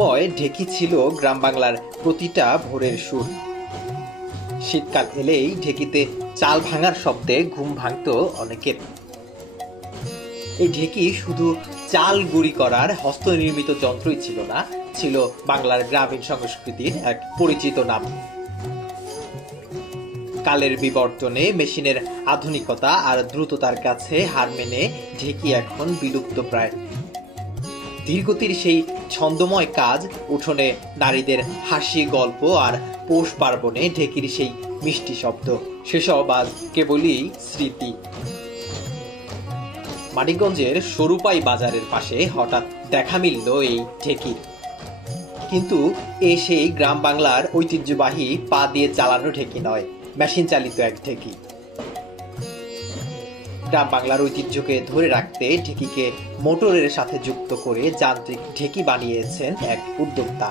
একসময় ঢেকি ছিল গ্রাম বাংলার প্রতিটা ভোরের সুর। শীতকাল এলেই ঢেকিতে চাল ভাঙার শব্দে ঘুম ভাঙতো অনেকের। এই ঢেকি শুধু চাল গুঁড়ি করার হস্তনির্মিত যন্ত্রই ছিল না, ছিল বাংলার গ্রামীণ সংস্কৃতির এক পরিচিত নাম। কালের বিবর্তনে মেশিনের আধুনিকতা আর দ্রুততার কাছে হার মেনে ঢেকি এখন বিলুপ্ত প্রায়। ধীরগতির সেই ছন্দময় কাজ, উঠোনে নারীদের হাসি, গল্প আর পৌষ পার্বণে ঢেকির সেই মিষ্টি শব্দ, সেসব আজ কেবলই স্মৃতি। মানিকগঞ্জের সরুপাই বাজারের পাশে হঠাৎ দেখা মিলল এই ঢেকির। কিন্তু এ সেই গ্রাম বাংলার ঐতিহ্যবাহী পা দিয়ে চালানো ঢেকি নয়, মেশিন চালিত এক ঢেকি। গ্রাম বাংলার ঐতিহ্যকে ধরে রাখতে ঢেকিকে মোটরের সাথে যুক্ত করে যান্ত্রিক ঢেকি বানিয়েছেন এক উদ্যোক্তা।